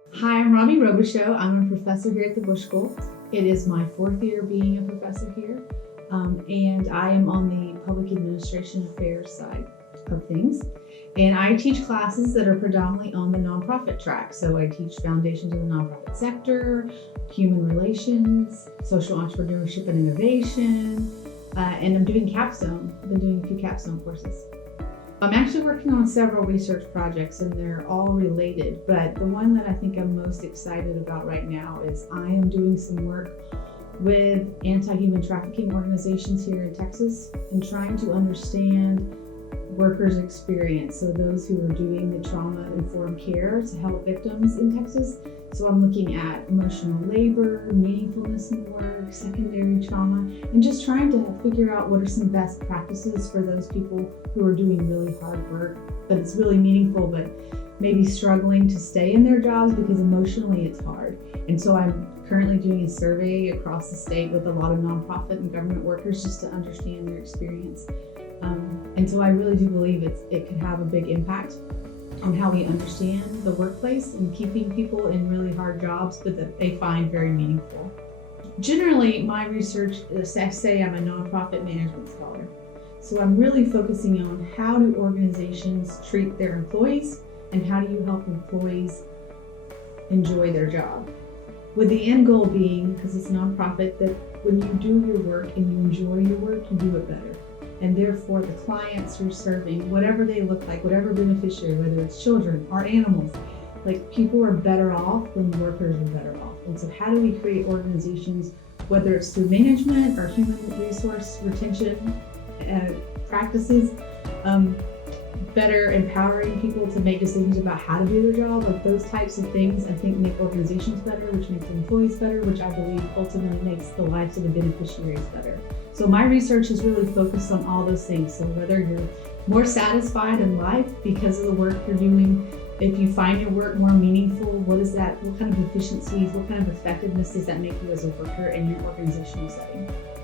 Hi, I'm Robbie Robichaux. I'm a professor here at the Bush School. It is my fourth year being a professor here, and I am on the public administration affairs side of things. And I teach classes that are predominantly on the nonprofit track. So I teach foundations of the nonprofit sector, human relations, social entrepreneurship and innovation, and I'm doing capstone. I've been doing a few capstone courses. I'm actually working on several research projects and they're all related, but the one that I think I'm most excited about right now is I am doing some work with anti-human trafficking organizations here in Texas and trying to understand workers' experience. So those who are doing the trauma-informed care to help victims in Texas. So I'm looking at emotional labor, meaningfulness in work, secondary trauma, and just trying to figure out what are some best practices for those people who are doing really hard work, but it's really meaningful, but maybe struggling to stay in their jobs because emotionally it's hard. And so I'm currently doing a survey across the state with a lot of nonprofit and government workers just to understand their experience. And so I really do believe it could have a big impact on how we understand the workplace and keeping people in really hard jobs, but that they find very meaningful. Generally, my research, I say I'm a nonprofit management scholar. So I'm really focusing on how do organizations treat their employees and how do you help employees enjoy their job. With the end goal being, because it's nonprofit, that when you do your work and you enjoy your work, you do it better. And therefore the clients you're serving, whatever they look like, whatever beneficiary, whether it's children or animals, like people are better off when workers are better off. And so how do we create organizations, whether it's through management or human resource retention practices, better empowering people to make decisions about how to do their job, like those types of things I think make organizations better, which makes employees better, which I believe ultimately makes the lives of the beneficiaries better. So my research is really focused on all those things. So whether you're more satisfied in life because of the work you're doing, if you find your work more meaningful, what is that? What kind of efficiencies, what kind of effectiveness does that make you as a worker in your organizational setting?